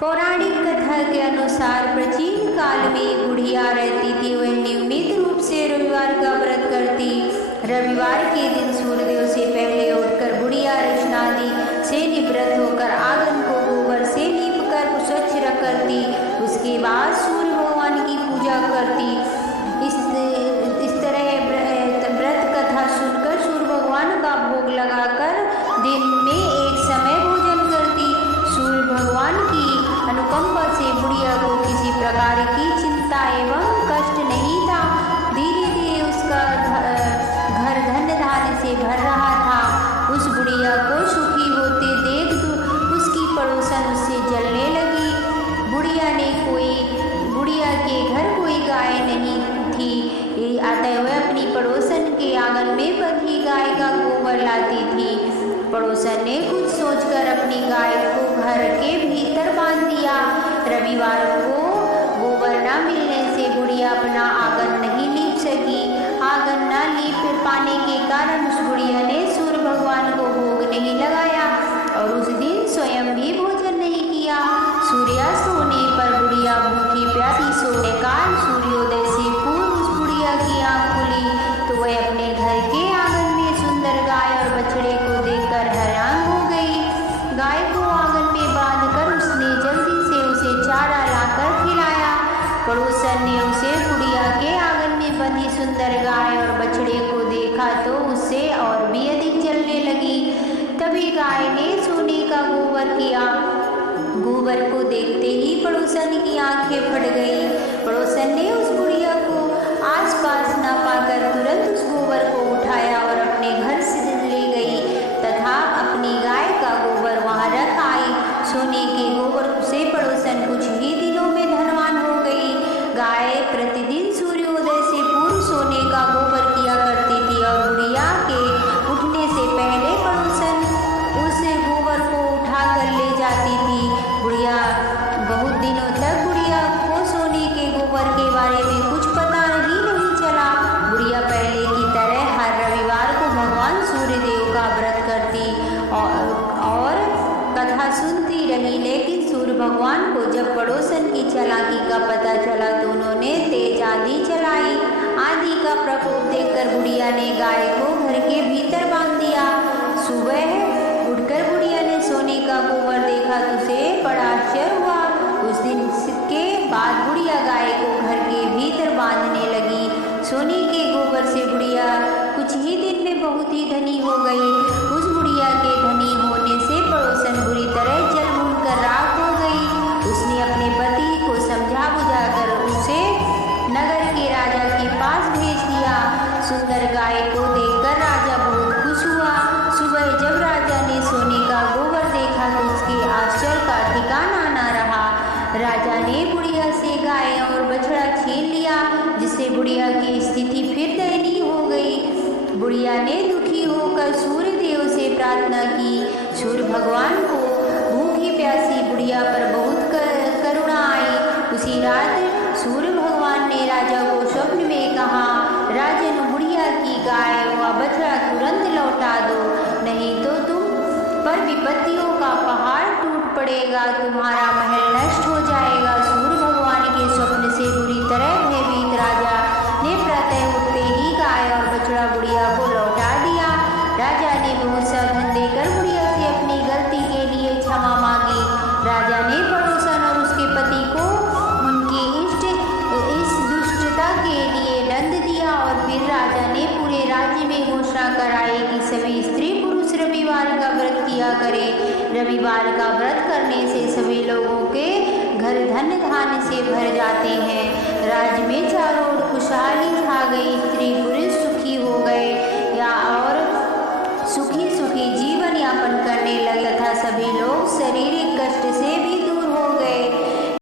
पौराणिक कथा के अनुसार प्राचीन काल में बुढ़िया रहती थी। वह नियमित रूप से रविवार का व्रत करती। रविवार के दिन सूर्योदय से पहले उठकर बुढ़िया स्नानादि से निवृत्त होकर आंगन को गोबर से लीपकर स्वच्छ करती। उसके बाद सूर्य भगवान की पूजा करती। इस तरह व्रत कथा सुनकर सूर्य भगवान का भोग लगाकर दिन में एक समय भोजन करती। सूर्य भगवान की अनुकंपा से बुढ़िया को किसी प्रकार की चिंता एवं कष्ट नहीं था। धीरे धीरे उसका घर धन धान्य से भर रहा था। उस बुढ़िया को सुखी होते देख उसकी पड़ोसन उससे जलने लगी। बुढ़िया के घर कोई गाय नहीं थी, अतः वह अपनी पड़ोसन के आंगन में बंधी गाय का गोबर लाती थी। पड़ोसन ने कुछ सोचकर अपनी गाय को घर के भीतर बांध दिया। रविवार को गोबर न मिलने से बुढ़िया अपना आंगन नहीं लीप सकी। आंगन न लीप पाने के कारण उस बुढ़िया ने सूर्य भगवान को भोग नहीं लगाया और उस दिन स्वयं भी भोजन नहीं किया। सूर्यास्त होने पर बुढ़िया भूखी प्यासी सोने काल सूर्योदय से पूर्व उस बुढ़िया की आंख खुली तो वह अपने घर के आंगन में सुंदर गाय और बछड़े को देखकर हैरान हो गई। गाय को आंगन में बांधकर उसने जल्दी से उसे चारा लाकर खिलाया। पड़ोसन ने उसे बुढ़िया के आंगन में बंधी सुंदर गाय और बछड़े को देखा तो उससे और भी अधिक जलने लगी। तभी गाय ने सोने का गोबर किया। गोबर को देखते ही पड़ोसन की आंखें फट गई। पड़ोसन ने उस बुढ़िया को आसपास न पाकर तुरंत उस गोबर को उठाया और अपने घर से ले गई तथा अपनी गाय का गोबर वहां रख आई। सोने के गोबर से पड़ोसन कुछ ही दिनों में धनवान हो गई। गाय प्रतिदिन सूर्योदय से पूर्व सोने का गोबर किया करती थी और बुढ़िया के उठने से पहले पड़ोसन उस गोबर को उठा कर ले जाती थी। बुढ़िया बहुत दिनों तक बुढ़िया को सोने के गोबर के बारे में कुछ पता ही नहीं चला। बुढ़िया पहले की तरह हर रविवार को भगवान सूर्यदेव का व्रत करती और कथा सुनती रही। लेकिन सूर्य भगवान को जब पड़ोसन की चालाकी का पता चला तो उन्होंने तेज आंधी चलाई। आंधी का प्रकोप देखकर बुढ़िया ने गाय को घर के भीतर बांध दिया। सुबह उठकर बुढ़िया ने सोने का गोबर देखा तो उसे बड़ा आश्चर्य हुआ। उस दिन के बाद बुढ़िया गाय को घर के भीतर बांधने लगी। सोने के गोबर से बुढ़िया कुछ ही दिन में बहुत ही धनी हो गई। उस बुढ़िया के धनी होने से पड़ोसन बुरी तरह जल भून कर राख हो गई। उसने अपने पति को समझा बुझाकर उसे नगर के राजा के पास भेज दिया। सुंदर गाय को देखकर राजा बहुत खुश हुआ। सुबह जब राजा ने सोने का गोबर देखा तो उसके आश्चर्य का ठिकाना न रहा। राजा ने बुढ़िया से गाय और बछड़ा छीन लिया जिससे बुढ़िया की स्थिति फिर दयनीय हो गई। बुढ़िया ने दुखी होकर सूर्य देव से प्रार्थना की। सूर्य भगवान को भूखी प्यासी बुढ़िया पर बहुत करुणा आई। उसी रात सूर्य भगवान ने राजा को स्वप्न में कहा, राजन बुढ़िया की गाय व बछड़ा तुरंत लौटा दो, नहीं तो तुम पर विपत्तियों का पहाड़ टूट पड़ेगा, तुम्हारा महल नष्ट हो जाएगा। सूर्य भगवान के स्वप्न से बुरी तरह भयभीत राजा ने प्रातः उठते ही गाय और बछड़ा बुढ़िया को लौटा दिया। राजा ने बहुत सा धन देकर बुढ़िया से अपनी गलती के लिए क्षमा मांगी। राजा ने पड़ोसन और उसके पति को उनकी इस दुष्टता के लिए दंड दिया और फिर राजा ने पूरे राज्य में घोषणा कराई कि सभी स्त्री पुरुष रविवार का व्रत किया करें। रविवार का व्रत करने से सभी लोगों के घर धन धान्य से भर जाते हैं। राज्य में चारों ओर खुशहाली छा गई। स्त्री पुरुष